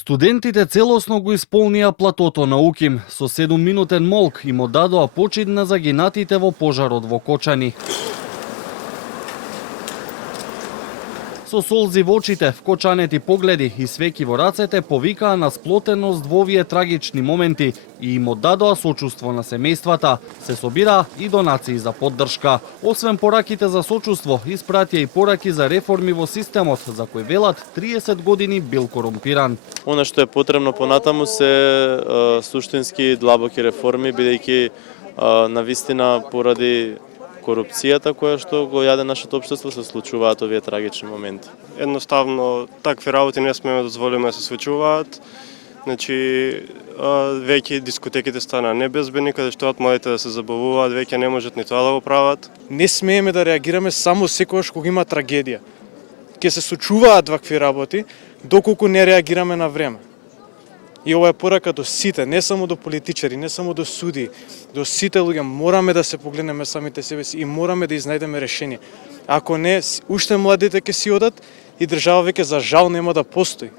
Студентите целосно го исполнија платото на УКИМ. Со 7-минутен молк им одадоа почит на загинатите во пожарот во Кочани. Со солзи во очите, вкочанети погледи и свеки во рацете повикаа на сплотеност во овие трагични моменти и им оддадоа сочувство на семејствата. Се собираа и донации за поддршка. Освен пораките за сочувство, испратија и пораки за реформи во системот, за кој велат 30 години бил корумпиран. Она што е потребно понатаму се суштински длабоки реформи, бидејќи навистина поради корупцијата која што го јаде нашето општество се случуваат овие трагични моменти. Едноставно такви работи не смееме да дозволиме да се случуваат. Значи веќе дискотеките стана небезбедни, каде што младите да се забавуваат, веќе не можат ни тоа да го прават. Не смееме да реагираме само секогаш кога има трагедија. Ќе се случуваат вакви работи доколку не реагираме на време. И ова е порака до сите, не само до политичари, не само до суди, до сите луѓе. Мораме да се погледнеме самите себе си и мораме да изнајдеме решение. Ако не, уште младите ќе си одат и држава веќе за жал нема да постои.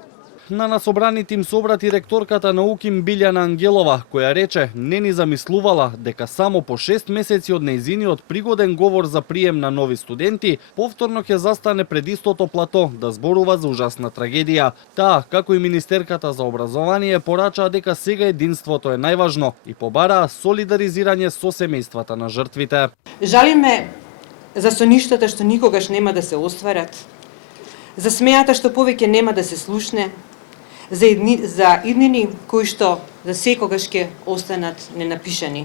На насобраните им се обрати ректорката на УКИМ Билјана Ангелова, која рече не ни замислувала дека само по 6 месеци од нејзиниот пригоден говор за прием на нови студенти, повторно ќе застане пред истото плато да зборува за ужасна трагедија. Таа, како и министерката за образование, порачаа дека сега единството е најважно и побараа солидаризирање со семејствата на жртвите. Жалиме за соништата што никогаш нема да се остварат, за смејата што повеќе нема да се слушне, за иднини кои што за секогаш ќе останат ненапишани.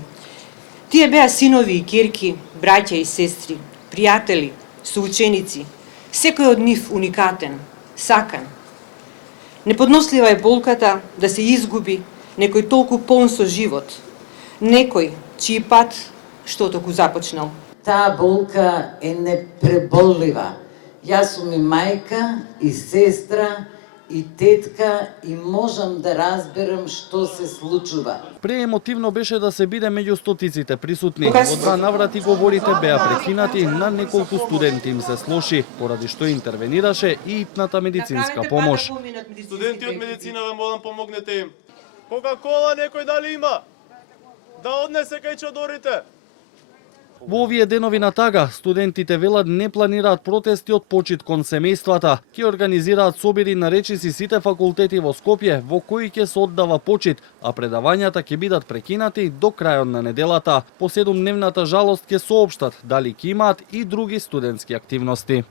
Тие беа синови и ќерки, браќа и сестри, пријатели, соученици, секој од нив уникатен, сакан. Неподнослива е болката да се изгуби некој толку полн со живот, некој чиј пат што току започнал. Таа болка е непреболлива. Јас сум и мајка, и сестра, и тетка и можам да разберам што се случува. Преемотивно беше да се биде меѓу стотиците присутни. Во два наврати говорите беа прекинати, на неколку студенти им се слоши, поради што интервенираше и итната медицинска помош. Студенти од медицина ве молам помогнете им. Кока-кола некој дали има? Да однесе кај чадорите. Во овие денови на тага, студентите велат не планираат протести од почит кон семејствата. Ќе организираат собири на речиси сите факултети во Скопје, во кои ќе се оддава почит, а предавањата ќе бидат прекинати до крајот на неделата. По 7-дневната жалост ќе соопштат дали ќе имаат и други студентски активности.